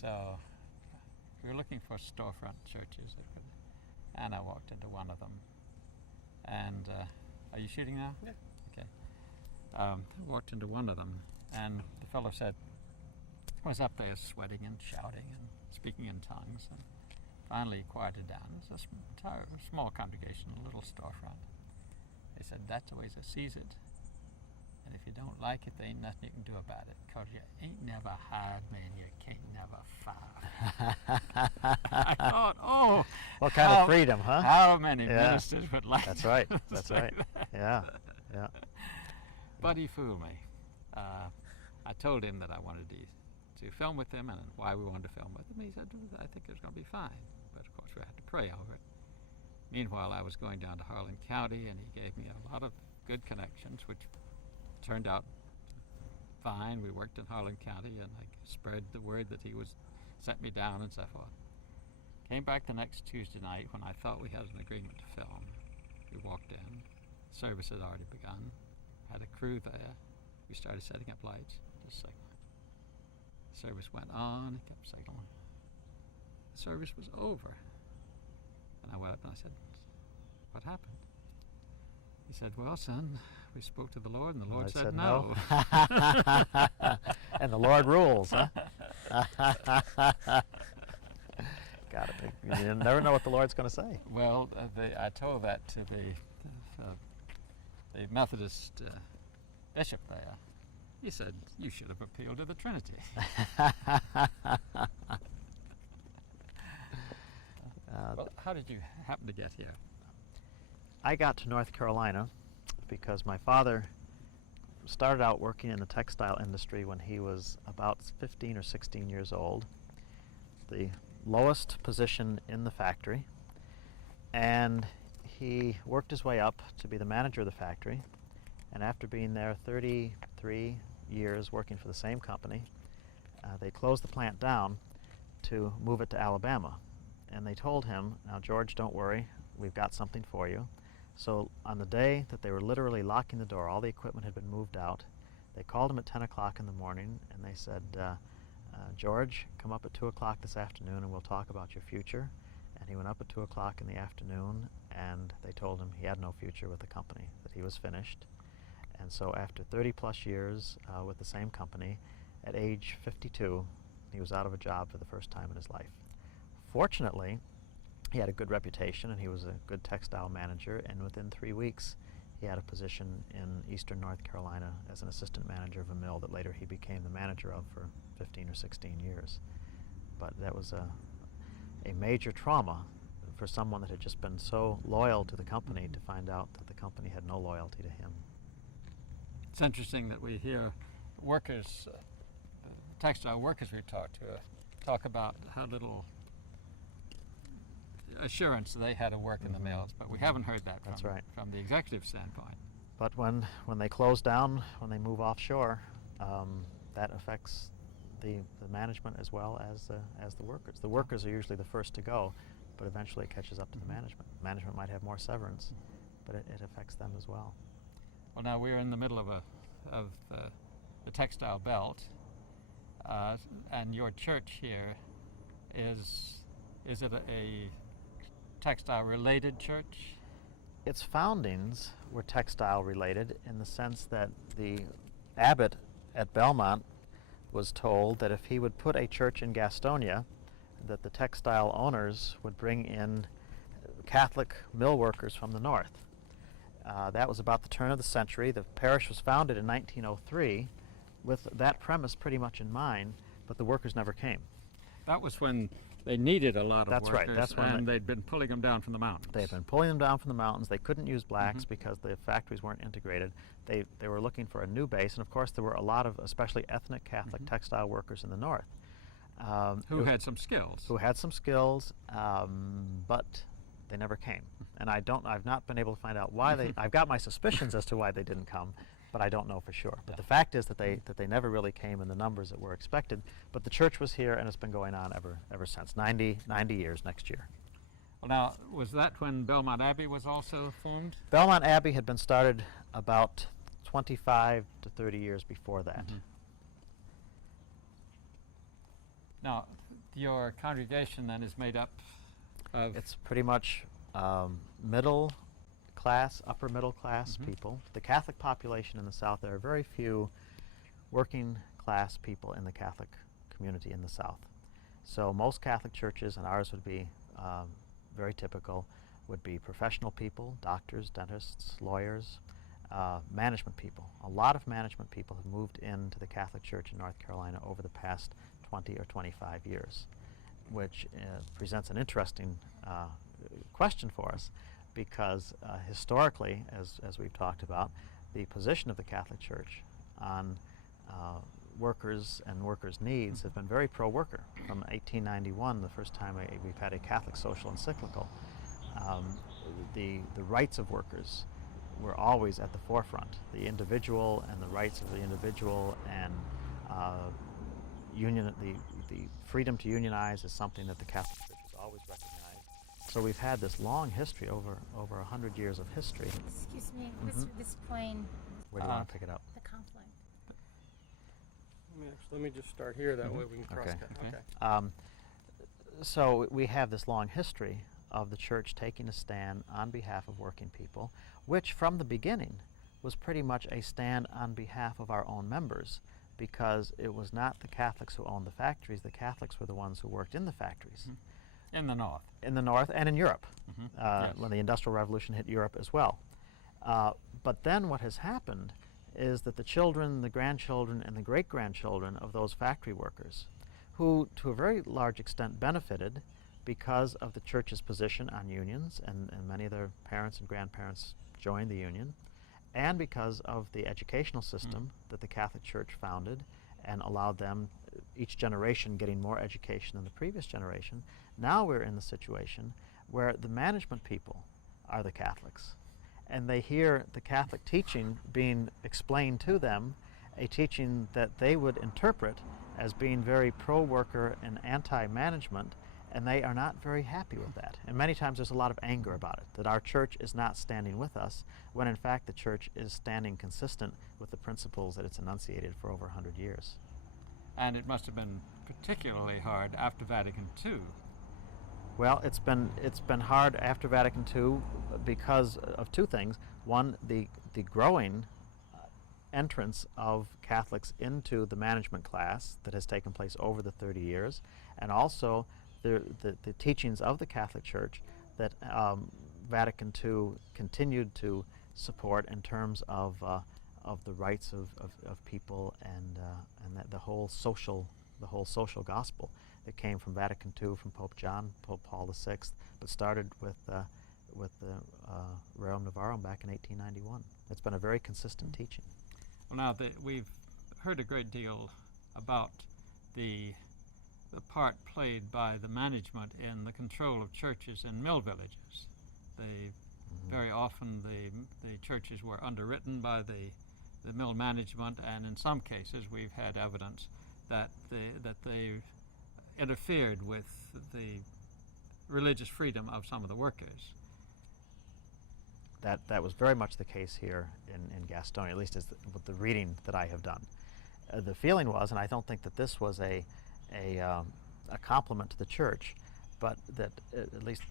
So we were looking for storefront churches, and I walked into one of them. And are you shooting now? Yeah. Okay. I walked into one of them, and the fellow said, I was up there sweating and shouting and speaking in tongues, and finally he quieted down. It was a small congregation, a little storefront. He said, that's the way it sees it. And if you don't like it, there ain't nothing you can do about it, because you ain't never hired me and you can't never fire. I thought, oh. What kind of freedom, huh? How many ministers would like That's right. to That's say right. that? Yeah. Yeah. But he fooled me. I told him that I wanted to film with him and why we wanted to film with him. He said, I think it was going to be fine. But of course we had to pray over it. Meanwhile, I was going down to Harlan County, and he gave me a lot of good connections, which turned out fine. We worked in Harlan County, and I spread the word that he was set me down and so forth. Came back the next Tuesday night when I thought we had an agreement to film. We walked in. Service had already begun. Had a crew there. We started setting up lights, just signaling. Service went on, it kept signaling. The service was over. And I went up and I said, what happened? He said, well, son, we spoke to the Lord, and the Lord said no. And the Lord rules, huh? Got it. You never know what the Lord's going to say. Well, I told that to the Methodist bishop there. He said, you should have appealed to the Trinity. Well, how did you happen to get here? I got to North Carolina because my father started out working in the textile industry when he was about 15 or 16 years old, the lowest position in the factory, and he worked his way up to be the manager of the factory, and after being there 33 years working for the same company, they closed the plant down to move it to Alabama. And they told him, now George, don't worry, we've got something for you. So on the day that they were literally locking the door, all the equipment had been moved out, they called him at 10 o'clock in the morning and they said, George, come up at 2 o'clock this afternoon and we'll talk about your future. And he went up at 2 o'clock in the afternoon, and they told him he had no future with the company, that he was finished. And so after 30 plus years with the same company, at age 52, he was out of a job for the first time in his life. Fortunately, he had a good reputation, and he was a good textile manager, and within 3 weeks he had a position in eastern North Carolina as an assistant manager of a mill that later he became the manager of for 15 or 16 years. But that was a major trauma for someone that had just been so loyal to the company to find out that the company had no loyalty to him. It's interesting that we hear workers, textile workers we talk to, talk about how little assurance they had to work in the mills, but we haven't heard that from the executive standpoint. But when they close down, when they move offshore, that affects the management as well as the workers. The workers are usually the first to go, but eventually it catches up to the management. Management might have more severance, but it affects them as well. Well, now we're in the middle of the textile belt, and your church here is it a textile-related church? Its foundings were textile-related in the sense that the abbot at Belmont was told that if he would put a church in Gastonia, that the textile owners would bring in Catholic mill workers from the north. That was about the turn of the century. The parish was founded in 1903 with that premise pretty much in mind, but the workers never came. That was when they needed a lot of That's workers, right. That's when and they'd been pulling them down from the mountains. They had been pulling them down from the mountains. They couldn't use blacks because the factories weren't integrated. They were looking for a new base, and of course there were a lot of especially ethnic Catholic textile workers in the north. Who had some skills. Who had some skills, but they never came. And I've not been able to find out why they, I've got my suspicions as to why they didn't come, but I don't know for sure. But the fact is that they never really came in the numbers that were expected. But the church was here, and it's been going on ever since. 90 years next year. Well, now, was that when Belmont Abbey was also formed? Belmont Abbey had been started about 25 to 30 years before that. Now, your congregation then is made up of... It's pretty much middle class, upper middle class people. The Catholic population in the South, there are very few working class people in the Catholic community in the South. So most Catholic churches, and ours would be very typical, would be professional people, doctors, dentists, lawyers, management people. A lot of management people have moved into the Catholic Church in North Carolina over the past 20 or 25 years, which presents an interesting question for us, because historically, as we've talked about, the position of the Catholic Church on workers and workers' needs have been very pro-worker. From 1891, the first time we've had a Catholic social encyclical, the rights of workers were always at the forefront. The individual and the rights of the individual, and the freedom to unionize is something that the Catholic Church has always recognized. So we've had this long history, over 100 years of history. Excuse me, this plane, Where do you want to pick it up? the conflict. Let me just start here, that way we can cross-cut. Okay. So we have this long history of the Church taking a stand on behalf of working people, which from the beginning was pretty much a stand on behalf of our own members, because it was not the Catholics who owned the factories. The Catholics were the ones who worked in the factories. In the North. In the North and in Europe, Yes. when the Industrial Revolution hit Europe as well. But then what has happened is that the children, the grandchildren, and the great-grandchildren of those factory workers, who to a very large extent benefited because of the Church's position on unions, and many of their parents and grandparents joined the union, and because of the educational system that the Catholic Church founded and allowed them, each generation getting more education than the previous generation. Now we're in the situation where the management people are the Catholics, and they hear the Catholic teaching being explained to them, a teaching that they would interpret as being very pro-worker and anti-management, and they are not very happy with that. And many times there's a lot of anger about it, that our Church is not standing with us, when in fact the Church is standing consistent with the principles that it's enunciated for over 100 years. And it must have been particularly hard after Vatican II. Well, it's been hard after Vatican II because of two things. One, the growing entrance of Catholics into the management class that has taken place over the 30 years, and also the teachings of the Catholic Church that Vatican II continued to support in terms of the rights of people, and that the whole social gospel that came from Vatican II, from Pope John, Pope Paul VI, but started with the Rerum Novarum back in 1891. It's been a very consistent teaching. Well, now we've heard a great deal about the part played by the management in the control of churches in mill villages. Very often the churches were underwritten by the mill management, and in some cases we've had evidence that they interfered with the religious freedom of some of the workers. That was very much the case here in Gastonia, at least with the reading that I have done. The feeling was, and I don't think that this was a compliment to the Church, but that at least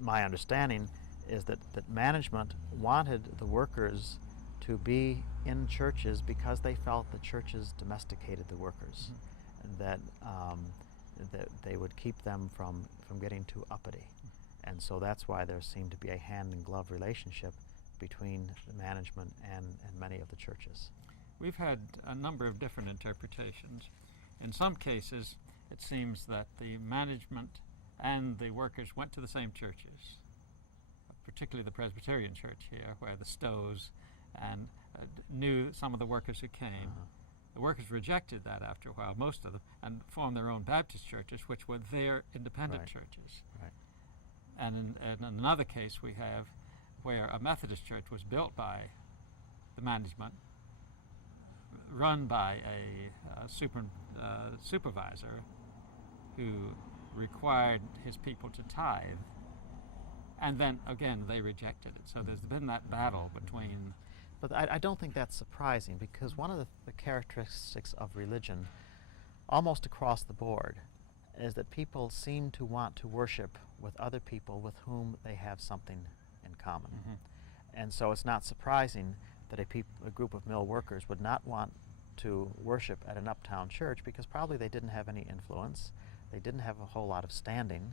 my understanding is that management wanted the workers to be in churches because they felt the churches domesticated the workers, and that they would keep them from getting too uppity. And so that's why there seemed to be a hand-in-glove relationship between the management and many of the churches. We've had a number of different interpretations. In some cases, it seems that the management and the workers went to the same churches, particularly the Presbyterian Church here, where the Stows and knew some of the workers who came. The workers rejected that after a while, most of them, and formed their own Baptist churches, which were their independent churches. Right. And in another case we have where a Methodist church was built by the management, run by a supervisor who required his people to tithe, and then again they rejected it. So there's been that battle between... But I don't think that's surprising, because one of the characteristics of religion, almost across the board, is that people seem to want to worship with other people with whom they have something in common. And so it's not surprising that a group of mill workers would not want to worship at an uptown church, because probably they didn't have any influence, they didn't have a whole lot of standing,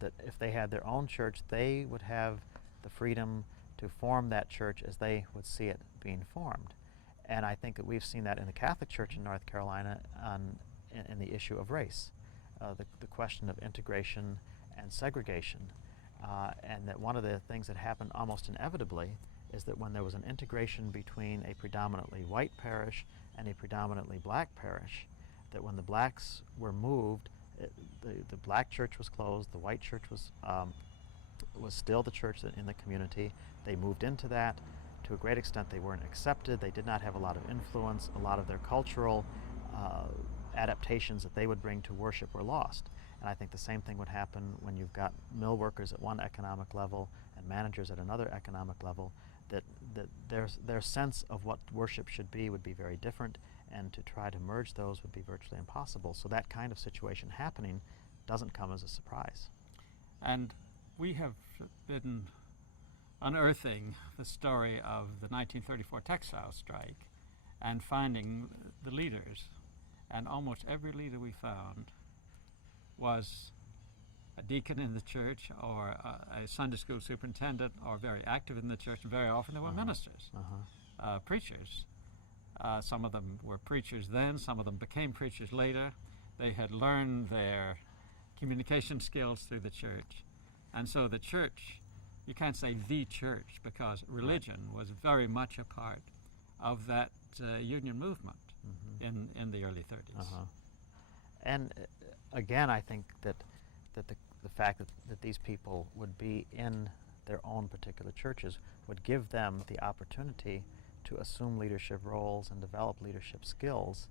that if they had their own church, they would have the freedom to form that church as they would see it being formed. And I think that we've seen that in the Catholic Church in North Carolina in the issue of race, the question of integration and segregation, and that one of the things that happened almost inevitably is that when there was an integration between a predominantly white parish and a predominantly black parish, that when the blacks were moved, the black church was closed, the white church was still the church in the community. They moved into that. To a great extent, they weren't accepted. They did not have a lot of influence. A lot of their cultural adaptations that they would bring to worship were lost. And I think the same thing would happen when you've got mill workers at one economic level and managers at another economic level, that their sense of what worship should be would be very different, and to try to merge those would be virtually impossible. So that kind of situation happening doesn't come as a surprise. And we have been unearthing the story of the 1934 textile strike and finding the leaders. And almost every leader we found was a deacon in the church, or a Sunday school superintendent, or very active in the church. Very often there were ministers, preachers. Some of them were preachers then, some of them became preachers later. They had learned their communication skills through the church. And so the church, you can't say the church, because religion was very much a part of that union movement in the early 30s. And again, I think that the fact that these people would be in their own particular churches would give them the opportunity to assume leadership roles and develop leadership skills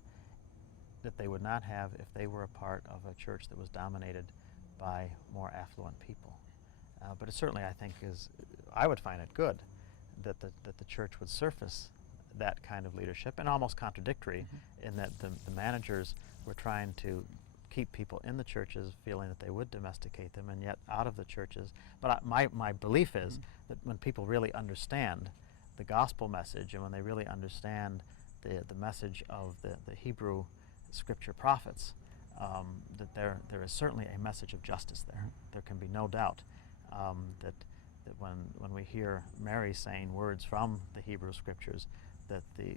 that they would not have if they were a part of a church that was dominated by more affluent people. But it certainly, I think, I would find it good that the church would surface that kind of leadership, and almost contradictory in that the managers were trying to keep people in the churches, feeling that they would domesticate them, and yet out of the churches. But my belief is that when people really understand the gospel message, and when they really understand the message of the Hebrew scripture prophets, that there is certainly a message of justice there. There can be no doubt that when we hear Mary saying words from the Hebrew scriptures, that the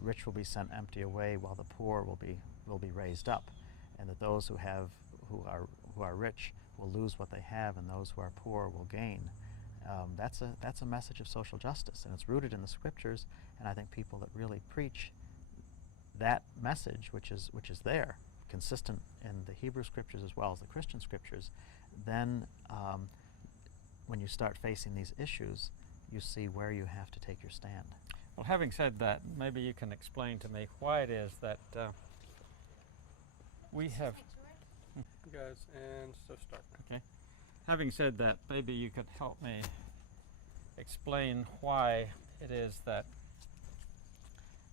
rich will be sent empty away, while the poor will be raised up, and that those who are rich will lose what they have, and those who are poor will gain. That's a message of social justice, and it's rooted in the scriptures. And I think people that really preach that message, which is there, consistent in the Hebrew scriptures as well as the Christian scriptures, then when you start facing these issues, you see where you have to take your stand. Well, having said that, maybe you can explain to me why it is that we have... Guys, and so start. Okay. Having said that, maybe you could help me explain why it is that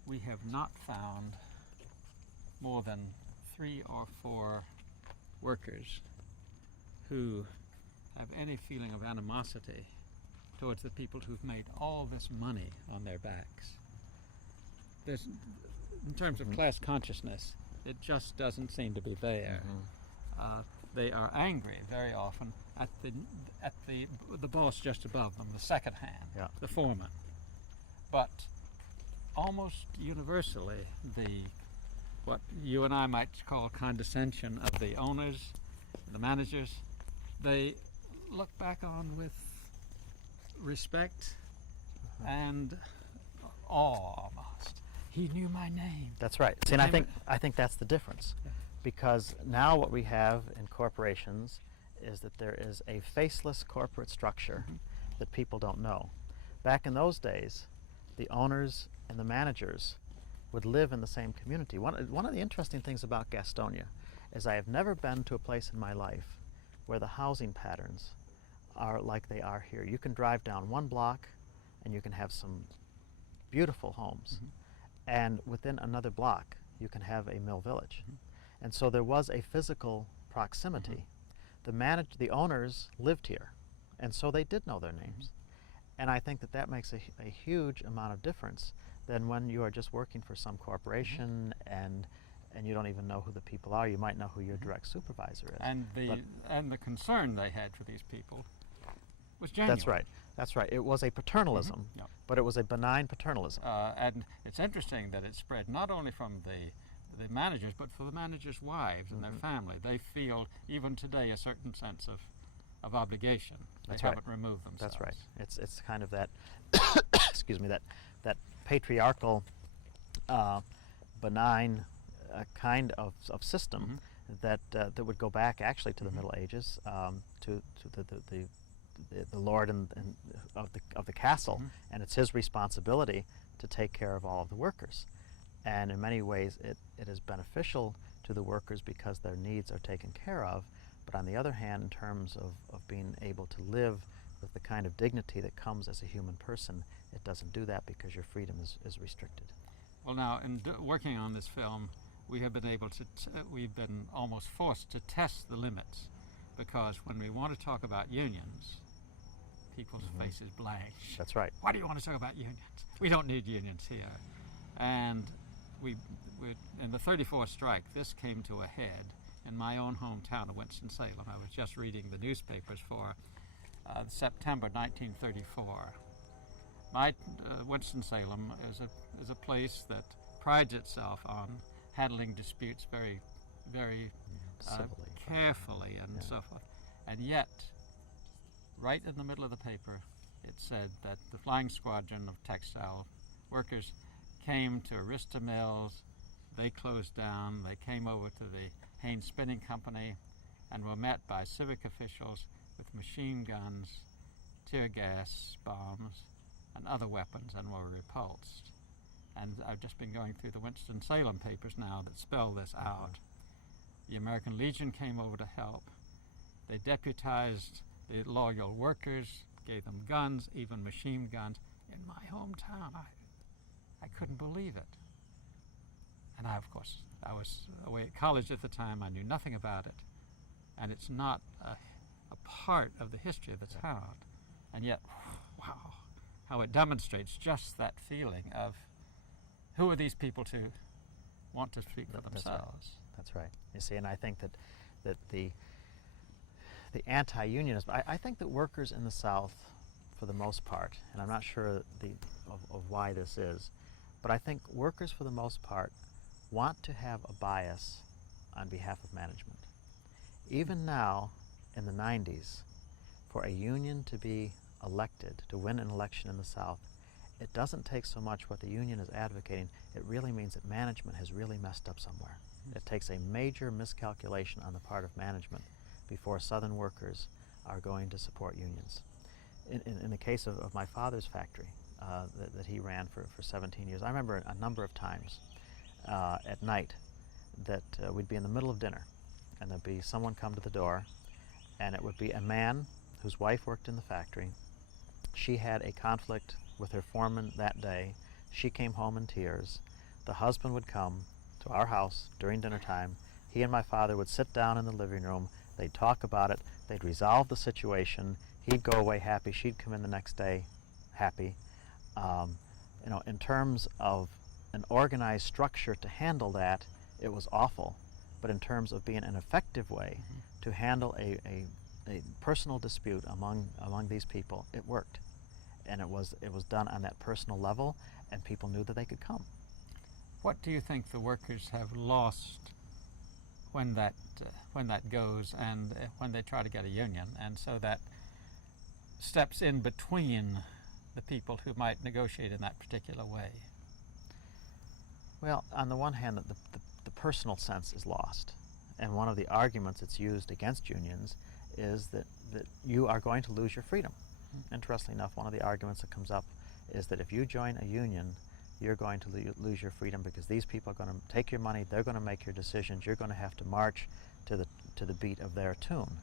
we have not found more than 3 or 4 workers who have any feeling of animosity towards the people who've made all this money on their backs. There's, in terms of class consciousness, it just doesn't seem to be there. They are angry very often at the boss just above them, the second hand, the foreman. But almost universally, what you and I might call condescension of the owners, the managers, they look back on with respect and awe almost. He knew my name. That's right. See, and I think that's the difference. Because now what we have in corporations is that there is a faceless corporate structure that people don't know. Back in those days, the owners and the managers would live in the same community. One of the interesting things about Gastonia is I have never been to a place in my life where the housing patterns are like they are here. You can drive down one block and you can have some beautiful homes. And within another block, you can have a mill village. And so there was a physical proximity. The owners lived here, and so they did know their names. And I think that that makes a huge amount of difference than when you are just working for some corporation and you don't even know who the people are. You might know who your direct supervisor is. And the concern they had for these people was genuine. That's right. That's right. It was a paternalism, Yeah. but it was a benign paternalism. And it's interesting that it spread not only from the managers, but for the managers' wives and their family. They feel, even today, a certain sense of obligation. That's they right. haven't removed themselves. That's right. It's kind of that, excuse me, that patriarchal, benign kind of system that would go back actually to the Middle Ages, to the lord of the castle, and it's his responsibility to take care of all of the workers. And in many ways, it is beneficial to the workers because their needs are taken care of. But on the other hand, in terms of being able to live with the kind of dignity that comes as a human person, it doesn't do that because your freedom is restricted. Well, now, in working on this film, we have been able to, we've been almost forced to test the limits, because when we want to talk about unions, people's faces blanch. That's right. Why do you want to talk about unions? We don't need unions here. And we in the 34 strike, this came to a head in my own hometown of Winston-Salem. I was just reading the newspapers for September 1934. My Winston-Salem is a place that prides itself on handling disputes very, very Civilly. carefully and so forth. And yet, right in the middle of the paper, it said that the flying squadron of textile workers came to Arista Mills. They closed down. They came over to the Haynes Spinning Company and were met by civic officials with machine guns, tear gas bombs, and other weapons, and were repulsed. And I've just been going through the Winston-Salem papers now that spell this out. The American Legion came over to help. They deputized the loyal workers, gave them guns, even machine guns, in my hometown. I couldn't believe it. And I was away at college at the time. I knew nothing about it. And it's not a part of the history of the town. And yet, wow, how it demonstrates just that feeling of who are these people to want to speak for themselves. That's right. You see, and I think that the anti-unionist, I think that workers in the South, for the most part, and I'm not sure of why this is, but I think workers for the most part want to have a bias on behalf of management. Even now, in the 90s, for a union to be elected, to win an election in the South, it doesn't take so much what the union is advocating. It really means that management has really messed up somewhere. It takes a major miscalculation on the part of management before Southern workers are going to support unions. In the case of my father's factory that he ran for 17 years, I remember a number of times at night that we'd be in the middle of dinner and there'd be someone come to the door, and it would be a man whose wife worked in the factory. She had a conflict with her foreman that day. She came home in tears. The husband would come to our house during dinner time. He and my father would sit down in the living room. They'd talk about it. They'd resolve the situation. He'd go away happy. She'd come in the next day happy. You know, in terms of an organized structure to handle that, it was awful. But in terms of being an effective way to handle a personal dispute among these people, it worked. And it was done on that personal level, and people knew that they could come. What do you think the workers have lost when that goes, and when they try to get a union, and so that steps in between the people who might negotiate in that particular way? Well, on the one hand, the personal sense is lost, and one of the arguments that's used against unions is that you are going to lose your freedom. Interestingly enough, one of the arguments that comes up is that if you join a union, you're going to lose your freedom because these people are going to take your money, they're going to make your decisions, you're going to have to march to the beat of their tune.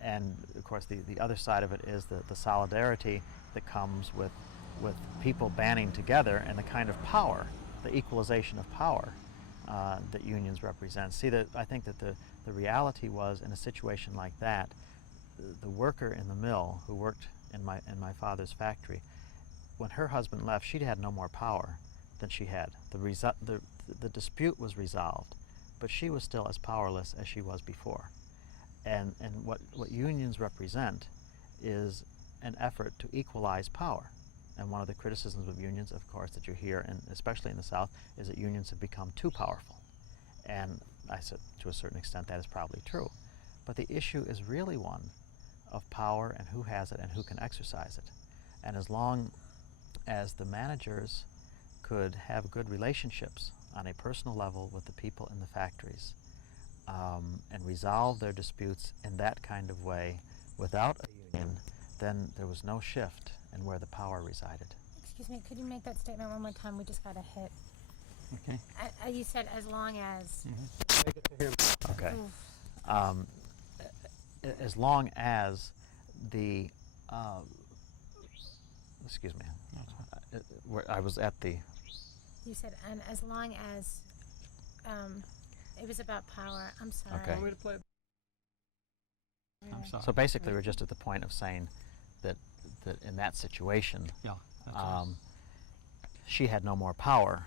And of course the other side of it is the solidarity that comes with people banding together and the kind of power, the equalization of power that unions represent. See, I think that the reality was, in a situation like that, the worker in the mill who worked in my father's factory, when her husband left, she had no more power than she had. The dispute was resolved, but she was still as powerless as she was before. And what unions represent is an effort to equalize power. And one of the criticisms of unions, of course, that you hear, and especially in the South, is that unions have become too powerful. And I said, to a certain extent, that is probably true. But the issue is really one of power and who has it and who can exercise it. And as long as the managers could have good relationships on a personal level with the people in the factories, and resolve their disputes in that kind of way without a union, then there was no shift in where the power resided. Excuse me, could you make that statement one more time? We just got a hit. Okay. You said as long as. Make it to him. Okay. Oof. As long as the, excuse me, I was at the, You said, and as long as it was about power. I'm sorry. Okay. Want me to play it? I'm sorry. so basically we're just at the point of saying that in that situation, Yeah. That's right. she had no more power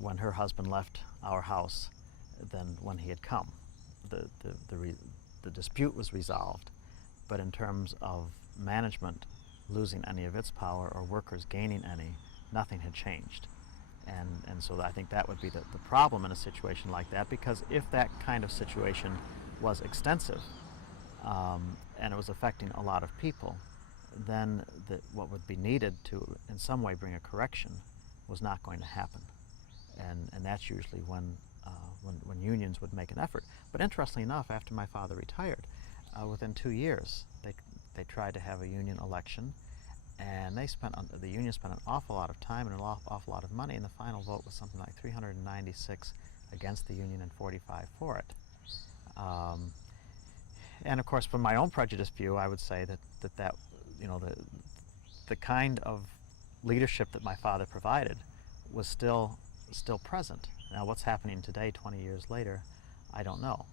when her husband left our house than when he had come. The dispute was resolved, but in terms of management losing any of its power or workers gaining any, nothing had changed. And so I think that would be the problem in a situation like that, because if that kind of situation was extensive and it was affecting a lot of people, then what would be needed to in some way bring a correction was not going to happen. And that's usually when unions would make an effort. But interestingly enough, after my father retired, within 2 years, they tried to have a union election, and the union spent an awful lot of time and an awful lot of money, and the final vote was something like 396 against the union and 45 for it. And of course, from my own prejudiced view, I would say that you know, the kind of leadership that my father provided was still present. Now, what's happening today, 20 years later, I don't know.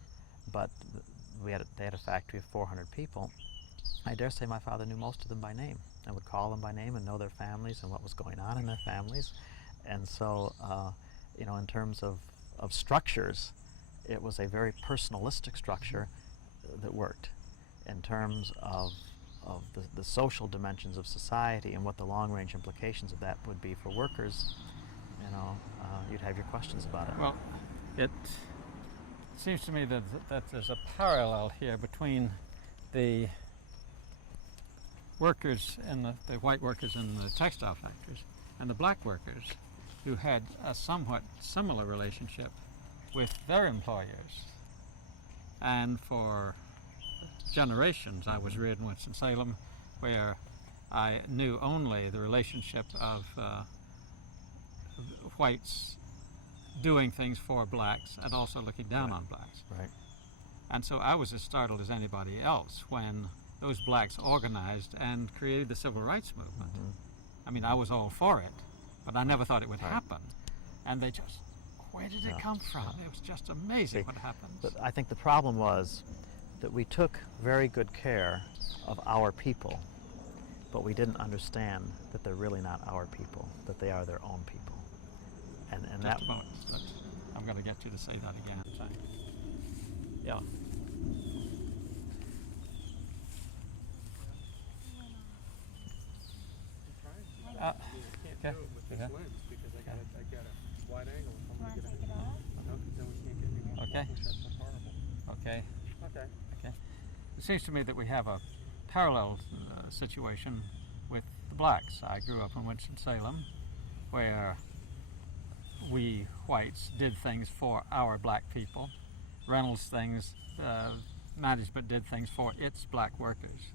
But they had a factory of 400 people. I dare say my father knew most of them by name and would call them by name and know their families and what was going on in their families. And so, you know, in terms of structures, it was a very personalistic structure that worked. In terms of the social dimensions of society and what the long-range implications of that would be for workers, you know, you'd have your questions about it. Well, it seems to me that there's a parallel here between the workers and the white workers in the textile factories and the black workers who had a somewhat similar relationship with their employers. And for generations, I was reared in Winston-Salem, where I knew only the relationship of whites doing things for blacks and also looking down on blacks. Right. And so I was as startled as anybody else when those blacks organized and created the civil rights movement. I mean, I was all for it, but I never thought it would happen. And they just, where did it come from? It was just amazing what happened. But I think the problem was that we took very good care of our people, but we didn't understand that they're really not our people, that they are their own people. And that. Just about, but I'm going to get you to say that again. Yeah. I can't do it with this lens because I got a wide angle. If I'm Want gonna to get take it off? No, 'cause then we can't get any more Okay. focus. That's horrible. Okay. Okay. Okay. It seems to me that we have a parallel situation with the blacks. I grew up in Winston-Salem, where we whites did things for our black people. Reynolds management did things for its black workers.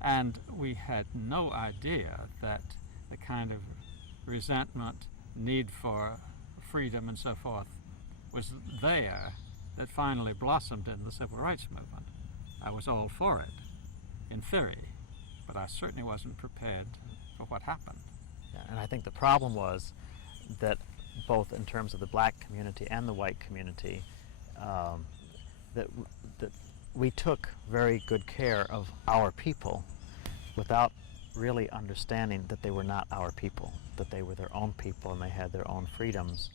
And we had no idea that the kind of resentment, need for freedom and so forth was there that finally blossomed in the civil rights movement. I was all for it, in theory, but I certainly wasn't prepared for what happened. Yeah, and I think the problem was that both in terms of the black community and the white community, that we took very good care of our people without really understanding that they were not our people, that they were their own people and they had their own freedoms.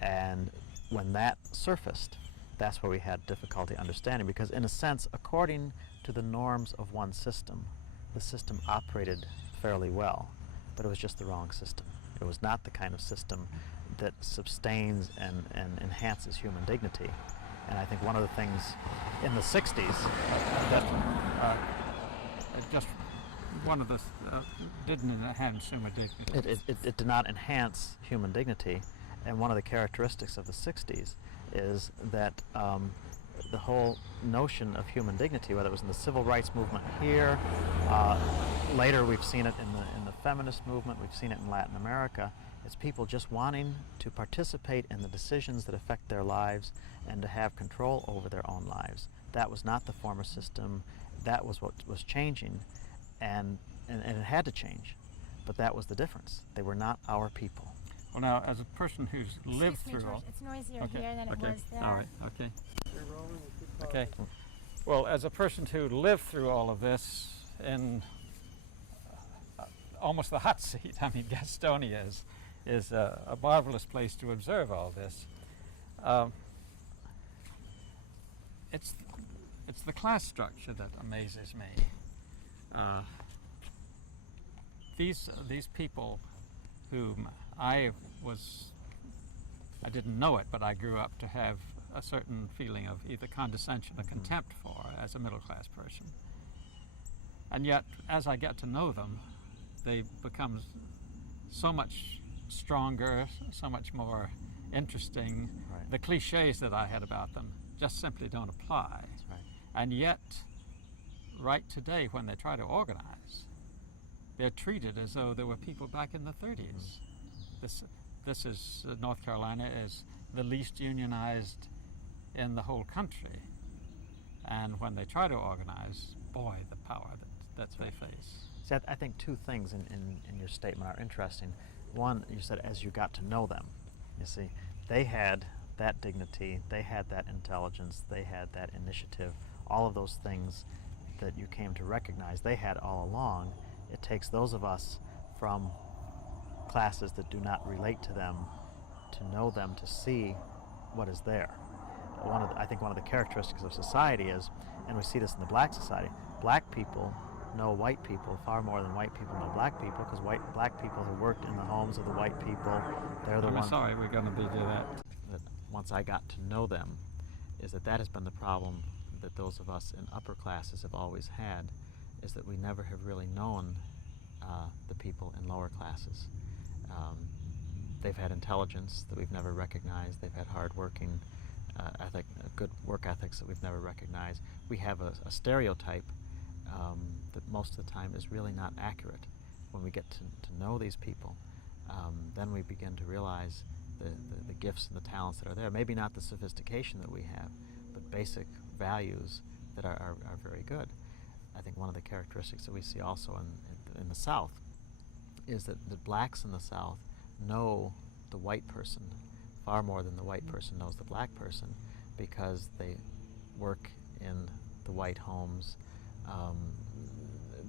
And when that surfaced, that's where we had difficulty understanding, because in a sense, according to the norms of one system, the system operated fairly well, but it was just the wrong system. It was not the kind of system that sustains and enhances human dignity. And I think one of the things in the 60s that just one of the didn't enhance human dignity. it did not enhance human dignity, and one of the characteristics of the 60s is that the whole notion of human dignity, whether it was in the civil rights movement here, later we've seen it in the feminist movement, we've seen it in Latin America, it's people just wanting to participate in the decisions that affect their lives and to have control over their own lives. That was not the former system. That was what was changing, and it had to change. But that was the difference. They were not our people. Well, now, as a person who's lived Excuse me, through George, all... it's noisier Okay, here than it okay, was there. all right, okay. You're rolling, we'll keep Okay. talking. Well, as a person who lived through all of this in almost the hot seat, I mean, Gastonia is a marvelous place to observe all this. It's the class structure that amazes me. These people whom I didn't know it, but I grew up to have a certain feeling of either condescension or contempt for as a middle class person. And yet, as I get to know them, they become so much stronger, so much more interesting. Right. The cliches that I had about them just simply don't apply. That's right. And yet, right today, when they try to organize, they're treated as though they were people back in the 30s. This is North Carolina is the least unionized in the whole country. And when they try to organize, boy, the power that they face. See, I think two things in your statement are interesting. One, you said as you got to know them. You see, they had that dignity, they had that intelligence, they had that initiative, all of those things that you came to recognize they had all along. It takes those of us from classes that do not relate to them to know them, to see what is there. I think one of the characteristics of society is, and we see this in the black society, black people know white people far more than white people know black people, because black people who worked in the homes of the white people, they're the I'm ones sorry, we're going to do that. that once I got to know them, is that has been the problem that those of us in upper classes have always had, is that we never have really known the people in lower classes. They've had intelligence that we've never recognized. They've had hard-working good work ethics that we've never recognized. We have a stereotype that most of the time is really not accurate. When we get to know these people, then we begin to realize the gifts and the talents that are there. Maybe not the sophistication that we have, but basic values that are very good. I think one of the characteristics that we see also in the South is that the blacks in the South know the white person far more than the white person knows the black person, because they work in the white homes.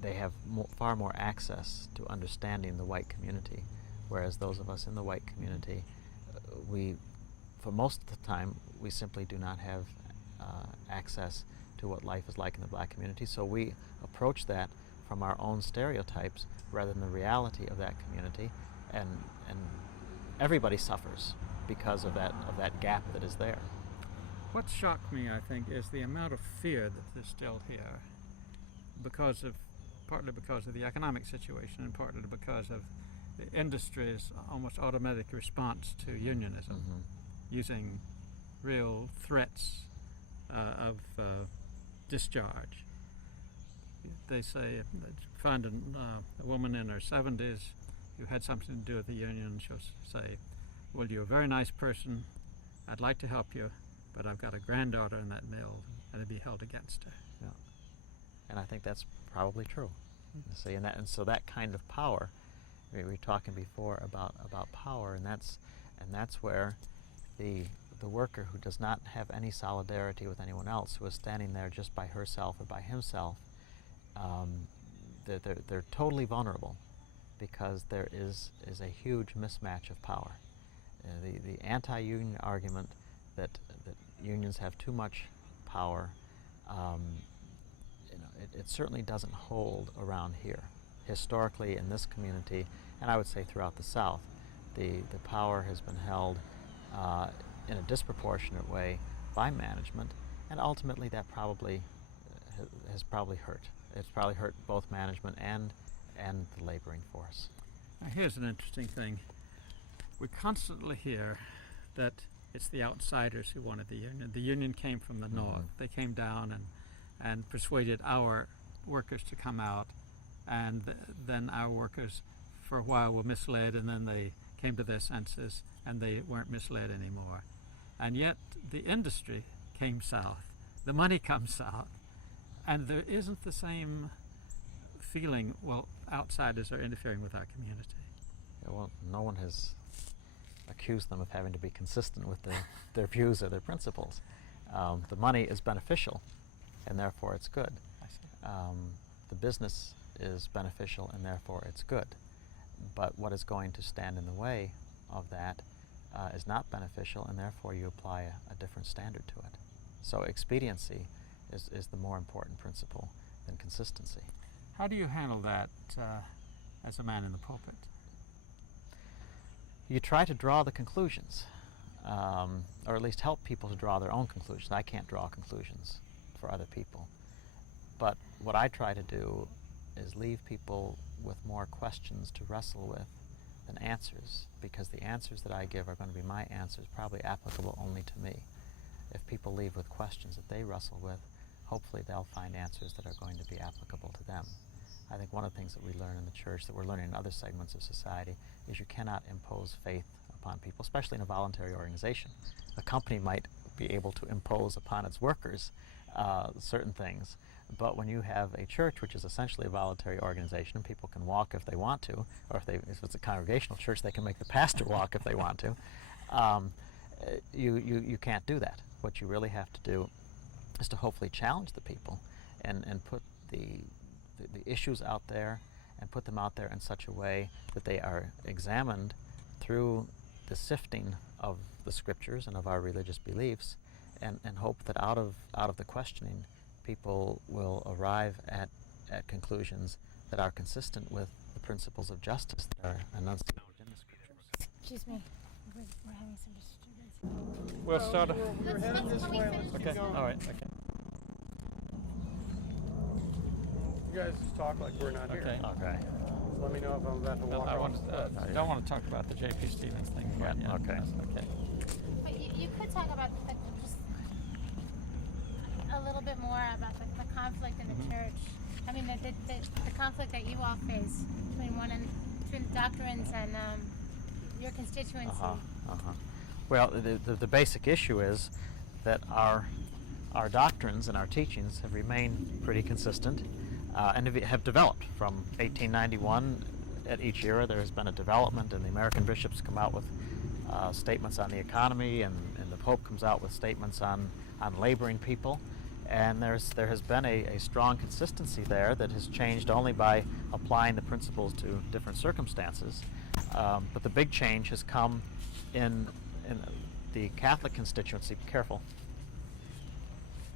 They have far more access to understanding the white community, whereas those of us in the white community, for most of the time, we simply do not have access to what life is like in the black community. So we approach that from our own stereotypes rather than the reality of that community, and everybody suffers because of that gap that is there. What shocked me, I think, is the amount of fear that is still here, partly because of the economic situation and partly because of the industry's almost automatic response to unionism, using real threats of discharge. They say, find a woman in her 70s who had something to do with the union, she'll say, well, you're a very nice person, I'd like to help you, but I've got a granddaughter in that mill, and it'd be held against her. Yeah. And I think that's probably true. See, and so that kind of power, we were talking before about power, and And that's where the worker who does not have any solidarity with anyone else, who is standing there just by herself or by himself, they're totally vulnerable, because there is a huge mismatch of power. The anti-union argument that unions have too much power, it certainly doesn't hold around here. Historically, in this community, and I would say throughout the South, the power has been held in a disproportionate way by management, and ultimately that probably has probably hurt. It's probably hurt both management and the laboring force. Now, here's an interesting thing. We constantly hear that it's the outsiders who wanted the union. The union came from the north. They came down and persuaded our workers to come out, and then our workers for a while were misled, and then they came to their senses and they weren't misled anymore. And yet the industry came south, the money comes south, and there isn't the same feeling, well, outsiders are interfering with our community. Yeah, well, no one has accused them of having to be consistent with their views or their principles. The money is beneficial, and therefore it's good. I see. The business is beneficial, and therefore it's good. But what is going to stand in the way of that is not beneficial, and therefore you apply a different standard to it. So expediency is the more important principle than consistency. How do you handle that as a man in the pulpit? You try to draw the conclusions, or at least help people to draw their own conclusions. I can't draw conclusions for other people. But what I try to do is leave people with more questions to wrestle with than answers, because the answers that I give are going to be my answers, probably applicable only to me. If people leave with questions that they wrestle with, hopefully they'll find answers that are going to be applicable to them. I think one of the things that we learn in the church, that we're learning in other segments of society, is you cannot impose faith upon people, especially in a voluntary organization. A company might be able to impose upon its workers certain things, but when you have a church which is essentially a voluntary organization, and people can walk if they want to, or if it's a congregational church, they can make the pastor walk if they want to, you can't do that. What you really have to do is to hopefully challenge the people and put the issues out there, and put them out there in such a way that they are examined through the sifting of the scriptures and of our religious beliefs, and hope that out of the questioning, people will arrive at conclusions that are consistent with the principles of justice that are enunciated in the scriptures. Excuse me. We're having some disturbance. We'll start. We're headed this way. Let's Okay. keep going. All right. Okay. You guys just talk like we're not here. Okay. Okay. Just let me know if I'm about to Well, walk I off want the cliff. don't want to talk about the J.P. Stevens thing yet. Right, okay. That's okay. But you could talk about just a little bit more about the conflict in the church. I mean, the conflict that you all face between doctrines and your constituency. Well, the basic issue is that our doctrines and our teachings have remained pretty consistent, and have developed from 1891. At each era, there has been a development, and the American bishops come out with statements on the economy, and the Pope comes out with statements on laboring people, and there has been a strong consistency there that has changed only by applying the principles to different circumstances. But the big change has come in the Catholic constituency. Be careful.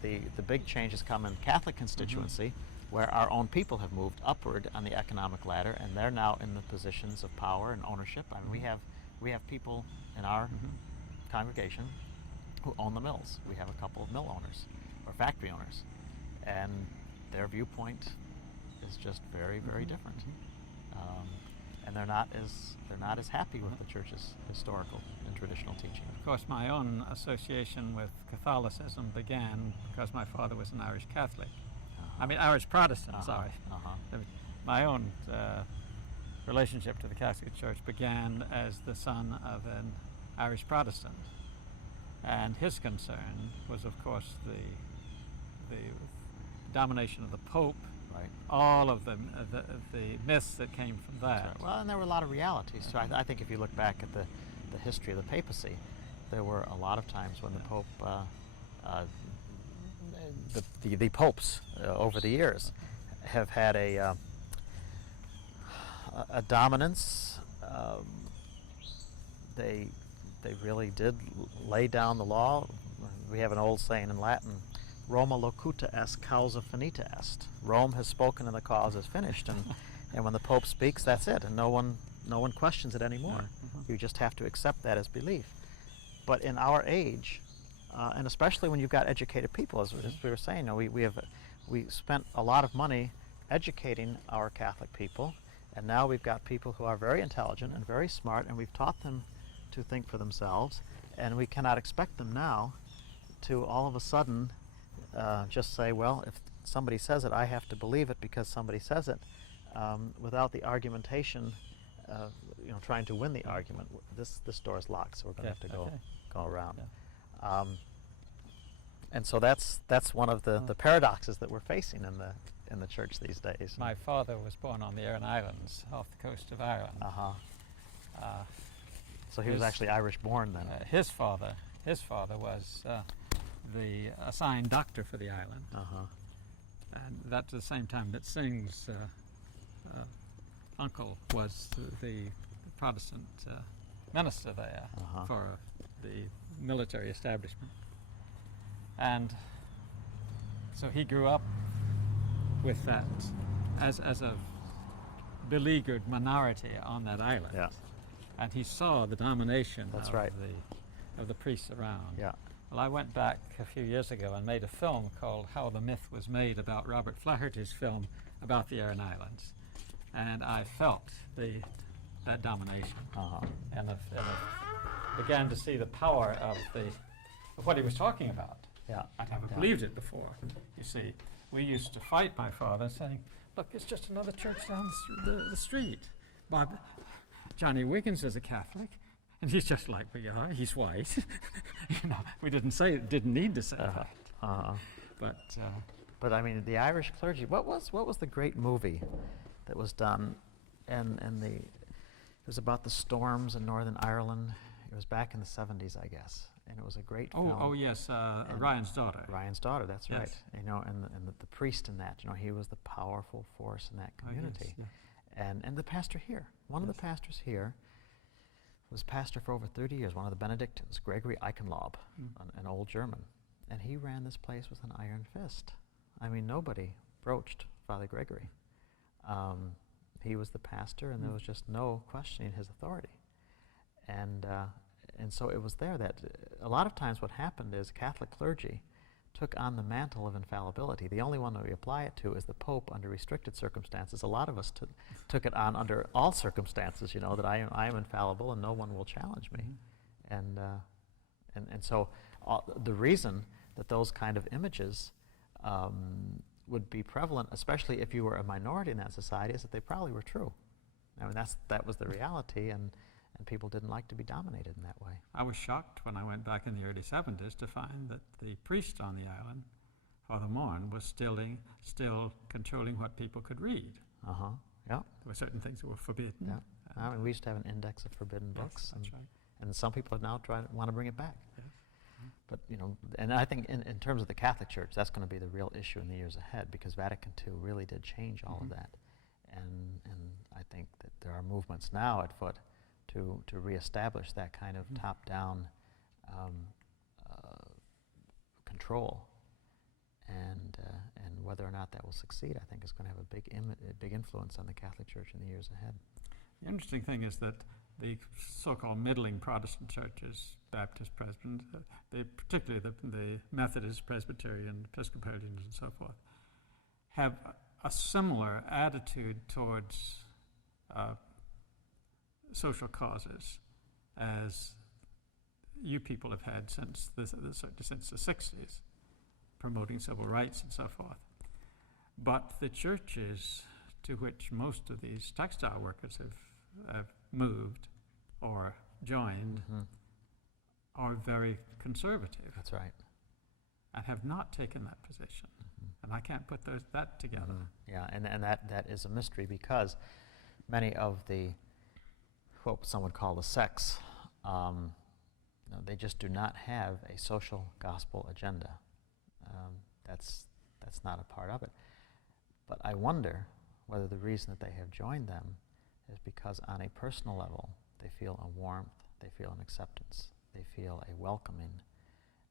The big change has come in Catholic constituency, where our own people have moved upward on the economic ladder, and they're now in the positions of power and ownership. I mean, we have people in our congregation who own the mills. We have a couple of mill owners or factory owners, and their viewpoint is just very, very different. And they're not as happy with the church's historical and traditional teaching. Of course, my own association with Catholicism began because my father was an Irish Catholic. I mean, Irish Protestant, sorry. My own relationship to the Catholic Church began as the son of an Irish Protestant. And his concern was, of course, the domination of the Pope, Right. all of the myths that came from that. Right. Well, and there were a lot of realities. So I think if you look back at the the history of the papacy, there were a lot of times when the Pope, the popes over the years have had a dominance. They really did lay down the law. We have an old saying in Latin, Roma locuta est, causa finita est. Rome has spoken and the cause is finished. And when the Pope speaks, that's it, and no one questions it anymore. You just have to accept that as belief. But in our age, and especially when you've got educated people, as we were saying, we spent a lot of money educating our Catholic people, and now we've got people who are very intelligent and very smart, and we've taught them to think for themselves, and we cannot expect them now to all of a sudden just say, well, if somebody says it, I have to believe it because somebody says it, without the argumentation, trying to win the argument. This door is locked, so we're going to have to go around. Yeah. And so that's one of the paradoxes that we're facing in the church these days. My father was born on the Aran Islands, off the coast of Ireland. So he was actually Irish born then. His father was the assigned doctor for the island. And that's the same time that Singh's uncle was the Protestant minister there for the military establishment. And so he grew up with that as a beleaguered minority on that island. Yeah. And he saw the domination That's of, right. of the priests around. Yeah. Well, I went back a few years ago and made a film called How the Myth Was Made, about Robert Flaherty's film about the Aran Islands. And I felt that domination. And began to see the power of what he was talking about. Yeah. I'd never believed it before. You see, we used to fight my father saying, look, it's just another church down the street. Bob, Johnny Wiggins is a Catholic, and he's just like we are. He's white. We didn't need to say that. But I mean, the Irish clergy. What was the great movie that was done, and it was about the storms in Northern Ireland. It was back in the 70s, I guess, and it was a great film. Oh yes, Ryan's Daughter. Ryan's Daughter. That's yes. right. And the priest in that, he was the powerful force in that community. Yes. And the pastor here, one of the pastors here, was pastor for over 30 years, one of the Benedictines, Gregory Eichenlaub, an old German. And he ran this place with an iron fist. I mean, nobody broached Father Gregory. He was the pastor, and there was just no questioning his authority. And so it was there that a lot of times what happened is Catholic clergy took on the mantle of infallibility. The only one that we apply it to is the Pope under restricted circumstances. A lot of us took it on under all circumstances, that I am infallible and no one will challenge me. And so the reason that those kind of images would be prevalent, especially if you were a minority in that society, is that they probably were true. I mean, that was the reality, and people didn't like to be dominated in that way. I was shocked when I went back in the early 70s to find that the priest on the island, Father Morn, was still controlling what people could read. Yeah. There were certain things that were forbidden. Yeah. I mean, we used to have an index of forbidden books. That's right. And some people now want to bring it back. Yes. But, and I think in terms of the Catholic Church, that's going to be the real issue in the years ahead, because Vatican II really did change all of that. And I think that there are movements now at foot to reestablish that kind of top-down control, and whether or not that will succeed, I think is going to have a big influence on the Catholic Church in the years ahead. The interesting thing is that the so-called middling Protestant churches, Baptist, Presbyterian, particularly the Methodist, Presbyterian, Episcopalians, and so forth, have a similar attitude towards social causes as you people have had since the 60s, promoting civil rights and so forth. But the churches to which most of these textile workers have moved or joined are very conservative. That's right. And have not taken that position. And I can't put that together. Yeah, and that is a mystery, because many of the, what some would call the sects, they just do not have a social gospel agenda. That's not a part of it. But I wonder whether the reason that they have joined them is because on a personal level they feel a warmth, they feel an acceptance, they feel a welcoming,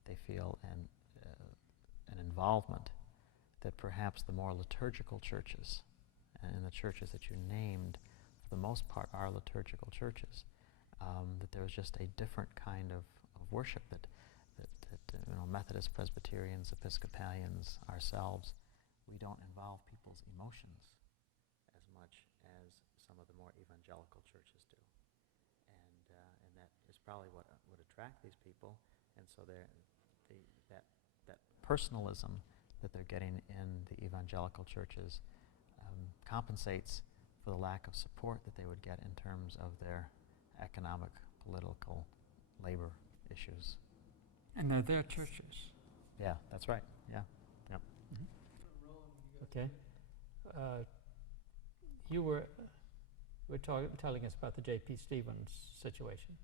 they feel an involvement that perhaps the more liturgical churches, and the churches that you named for the most part are liturgical churches, that there's just a different kind of worship that Methodists, Presbyterians, Episcopalians, ourselves, we don't involve people's emotions as much as some of the more evangelical churches do. And that is probably what would attract these people. And so that personalism that they're getting in the evangelical churches compensates for the lack of support that they would get in terms of their economic, political, labor issues. And they're their churches. Yeah, that's right. Yeah. Yep. Okay. You were telling us about the J.P. Stevens situation.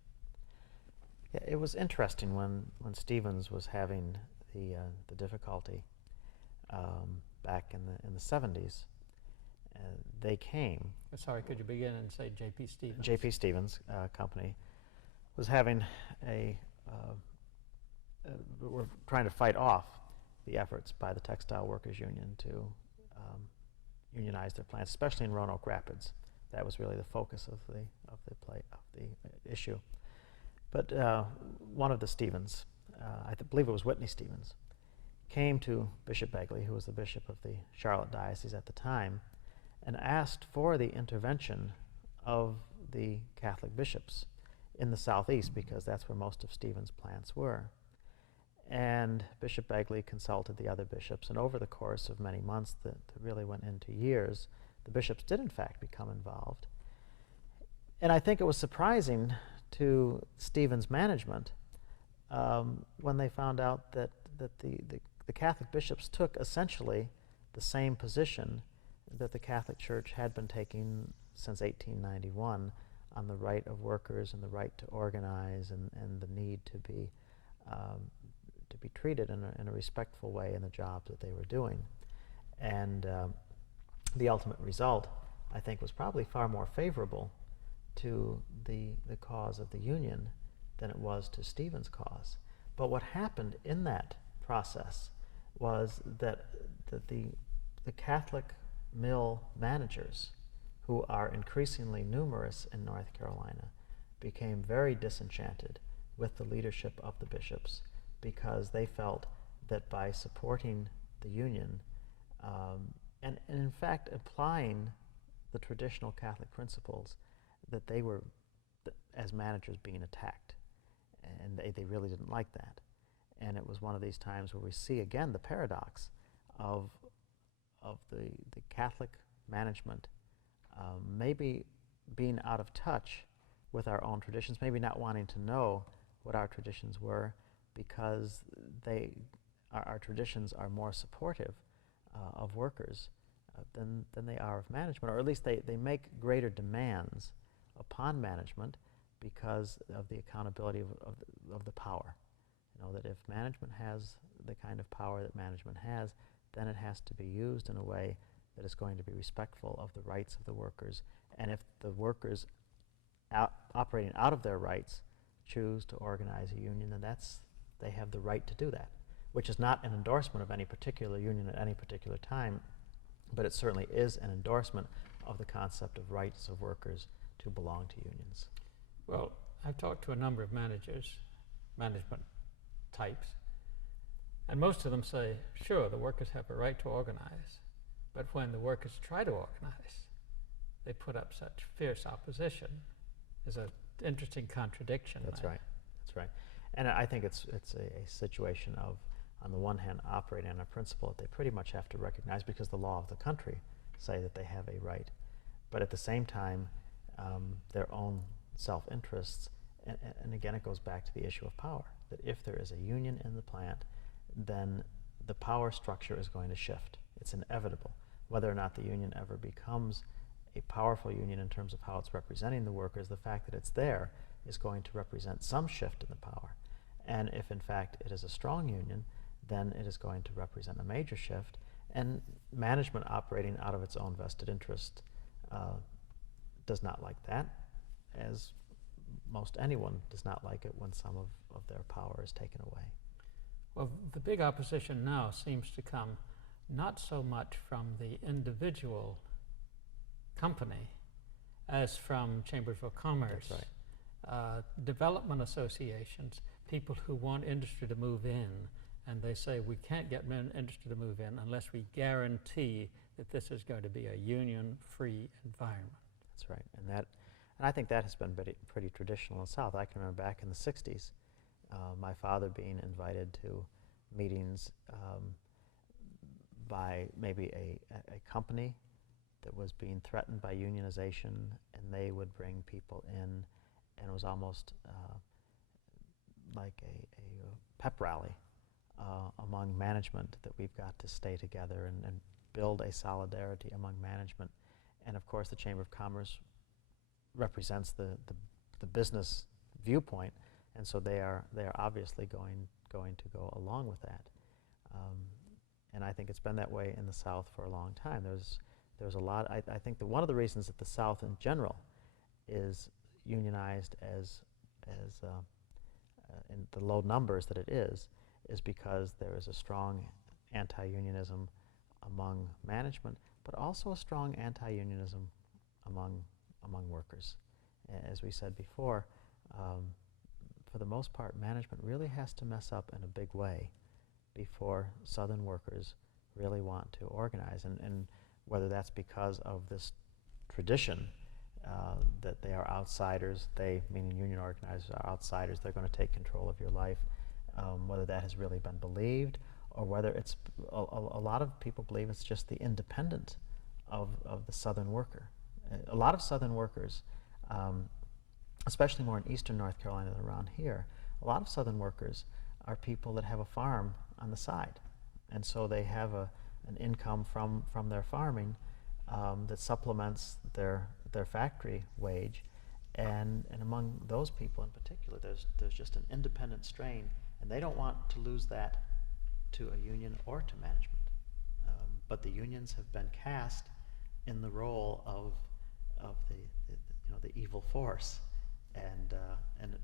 Yeah, it was interesting when Stevens was having the difficulty back in the 70s. They came. Sorry, could you begin and say J.P. Stevens? J.P. Stevens Company was having we're trying to fight off the efforts by the Textile Workers Union to unionize their plants, especially in Roanoke Rapids. That was really the focus of the issue. But one of the Stevens, I believe it was Whitney Stevens, came to Bishop Begley, who was the bishop of the Charlotte Diocese at the time, and asked for the intervention of the Catholic bishops in the southeast, because that's where most of Stevens' plants were. And Bishop Begley consulted the other bishops, and over the course of many months that really went into years, the bishops did in fact become involved. And I think it was surprising to Stevens' management when they found out that the Catholic bishops took essentially the same position that the Catholic Church had been taking since 1891 on the right of workers and the right to organize and the need to be treated in a respectful way in the jobs that they were doing. And the ultimate result, I think, was probably far more favorable to the cause of the Union than it was to Stevens' cause. But what happened in that process was that the Catholic mill managers, who are increasingly numerous in North Carolina, became very disenchanted with the leadership of the bishops, because they felt that by supporting the Union and in fact applying the traditional Catholic principles, that they were, as managers, being attacked. And they really didn't like that. And it was one of these times where we see again the paradox of the Catholic management maybe being out of touch with our own traditions, maybe not wanting to know what our traditions were, because our traditions are more supportive of workers than they are of management, or at least they make greater demands upon management because of the accountability of the power. You know, that if management has the kind of power that management has, then it has to be used in a way that is going to be respectful of the rights of the workers. And if the workers operating out of their rights choose to organize a union, then they have the right to do that, which is not an endorsement of any particular union at any particular time, but it certainly is an endorsement of the concept of rights of workers to belong to unions. Well, I've talked to a number of management types, and most of them say, sure, the workers have a right to organize, but when the workers try to organize, they put up such fierce opposition. There's an interesting contradiction That's there. right. That's right. And I think it's a situation of, on the one hand, operating on a principle that they pretty much have to recognize because the law of the country say that they have a right, but at the same time, their own self-interests, and again it goes back to the issue of power, that if there is a union in the plant, then the power structure is going to shift. It's inevitable. Whether or not the union ever becomes a powerful union in terms of how it's representing the workers, the fact that it's there is going to represent some shift in the power. And if in fact it is a strong union, then it is going to represent a major shift. And management operating out of its own vested interest does not like that, as most anyone does not like it when some of their power is taken away. Well, the big opposition now seems to come not so much from the individual company as from chambers of commerce, That's right. Development associations, people who want industry to move in, and they say we can't get industry to move in unless we guarantee that this is going to be a union-free environment. That's right, and I think that has been pretty traditional in the South. I can remember back in the 60s, my father being invited to meetings by maybe a company that was being threatened by unionization, and they would bring people in, and it was almost like a pep rally among management that we've got to stay together and build a solidarity among management. And of course the Chamber of Commerce represents the business viewpoint, and so they are obviously going to go along with that. And I think it's been that way in the South for a long time. There's a lot. I think that one of the reasons that the South in general is unionized as in the low numbers that it is because there is a strong anti-unionism among management, but also a strong anti-unionism among workers. As we said before, for the most part, management really has to mess up in a big way before Southern workers really want to organize. And whether that's because of this tradition that they are outsiders, they, meaning union organizers, are outsiders, they're going to take control of your life, whether that has really been believed, or whether it's, a lot of people believe it's just the independent of the Southern worker. A lot of Southern workers, especially more in eastern North Carolina than around here, a lot of Southern workers are people that have a farm on the side. And so they have an income from their farming that supplements their factory wage. And among those people in particular, there's just an independent strain, and they don't want to lose that to a union or to management. But the unions have been cast in the role of the evil force, and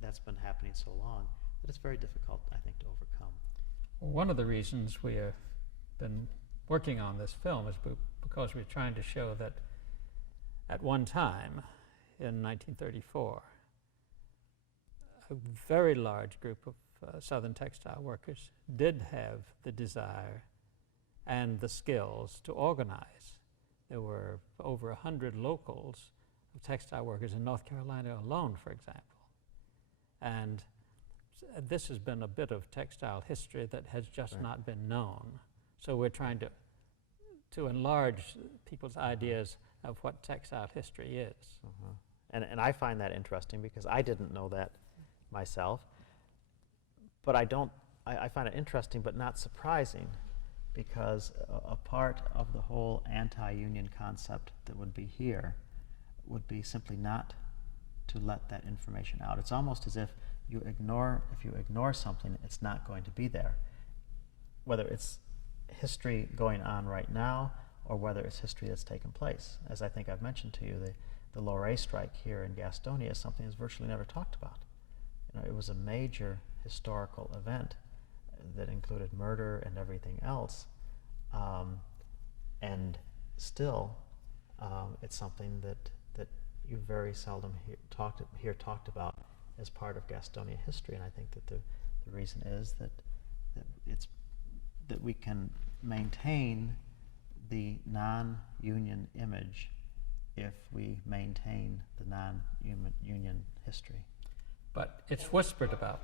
that's been happening so long that it's very difficult, I think, to overcome. Well, one of the reasons we have been working on this film is because we're trying to show that at one time in 1934, a very large group of Southern textile workers did have the desire and the skills to organize. There were over 100 locals of textile workers in North Carolina alone, for example. And this has been a bit of textile history that has just not been known. So we're trying to enlarge people's ideas of what textile history is. And I find that interesting because I didn't know that myself. But I find it interesting but not surprising, because a part of the whole anti-union concept that would be here would be simply not to let that information out. It's almost as if you ignore something, it's not going to be there. Whether it's history going on right now or whether it's history that's taken place. As I think I've mentioned to you, the Lorraine strike here in Gastonia is something that's virtually never talked about. It was a major historical event that included murder and everything else, and still it's something that you very seldom hear talked about as part of Gastonia history. And I think that the reason is that we can maintain the non-union image if we maintain the non-union history. But it's whispered about.